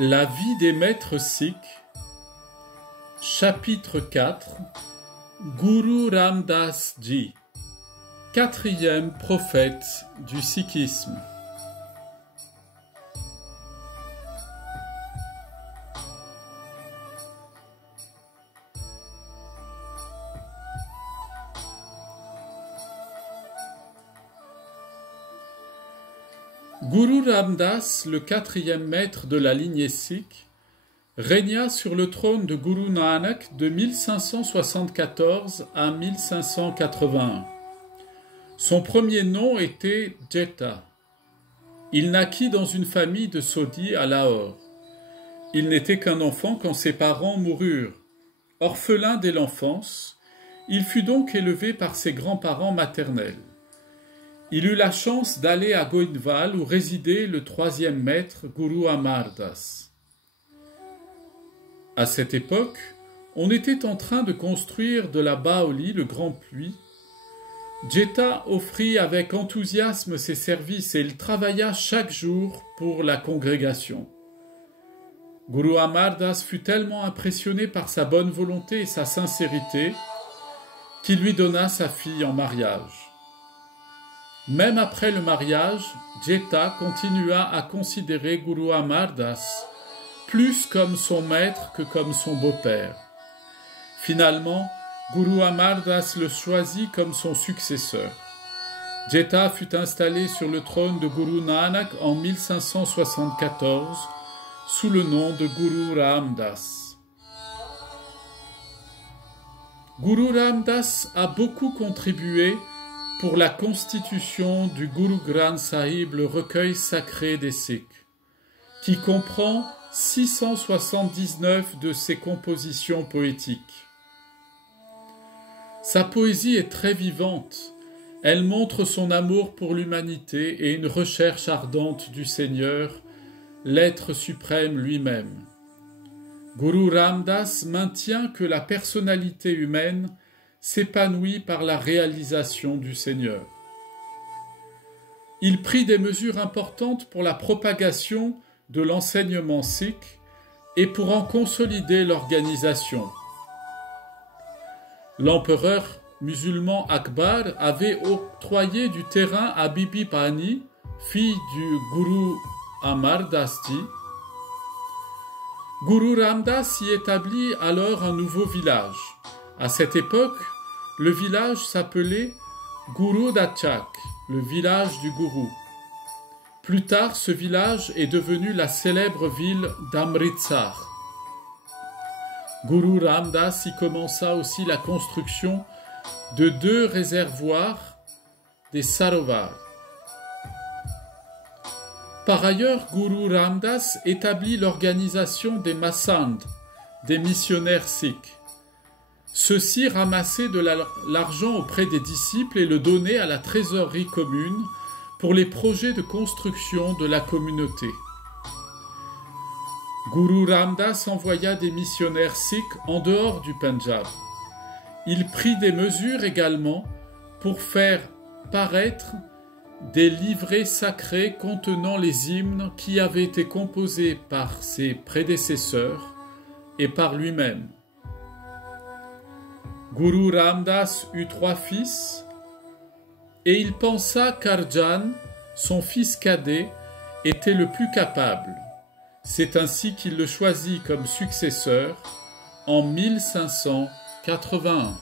La vie des maîtres sikhs, chapitre 4, Guru Ram Das Ji, quatrième prophète du sikhisme. Guru Ram Das, le quatrième maître de la lignée sikh, régna sur le trône de Guru Nanak de 1574 à 1581. Son premier nom était Jeta. Il naquit dans une famille de Sodhi à Lahore. Il n'était qu'un enfant quand ses parents moururent. Orphelin dès l'enfance, il fut donc élevé par ses grands-parents maternels. Il eut la chance d'aller à Goindwal où résidait le troisième maître, Guru Amar Das. À cette époque, on était en train de construire de la Baoli, le grand puits. Jeta offrit avec enthousiasme ses services et il travailla chaque jour pour la congrégation. Guru Amar Das fut tellement impressionné par sa bonne volonté et sa sincérité qu'il lui donna sa fille en mariage. Même après le mariage, Jeta continua à considérer Guru Amar Das plus comme son maître que comme son beau-père. Finalement, Guru Amar Das le choisit comme son successeur. Jeta fut installé sur le trône de Guru Nanak en 1574 sous le nom de Guru Ram Das. Guru Ram Das a beaucoup contribué pour la constitution du Guru Granth Sahib, le recueil sacré des Sikhs, qui comprend 679 de ses compositions poétiques. Sa poésie est très vivante. Elle montre son amour pour l'humanité et une recherche ardente du Seigneur, l'être suprême lui-même. Guru Ram Das maintient que la personnalité humaine s'épanouit par la réalisation du Seigneur. Il prit des mesures importantes pour la propagation de l'enseignement sikh et pour en consolider l'organisation. L'empereur musulman Akbar avait octroyé du terrain à Bibi Pani, fille du Guru Amar Das Ji. Guru Ram Das y établit alors un nouveau village. À cette époque, le village s'appelait Guru Dachak, le village du gourou. Plus tard, ce village est devenu la célèbre ville d'Amritsar. Guru Ram Das y commença aussi la construction de 2 réservoirs, des sarovars. Par ailleurs, Guru Ram Das établit l'organisation des Masand, des missionnaires sikhs. Ceux-ci ramassaient de l'argent auprès des disciples et le donnaient à la trésorerie commune pour les projets de construction de la communauté. Guru Ram Das envoya des missionnaires sikhs en dehors du Pendjab. Il prit des mesures également pour faire paraître des livrets sacrés contenant les hymnes qui avaient été composés par ses prédécesseurs et par lui-même. Guru Ram Das eut 3 fils et il pensa qu'Arjan, son fils cadet, était le plus capable. C'est ainsi qu'il le choisit comme successeur en 1581.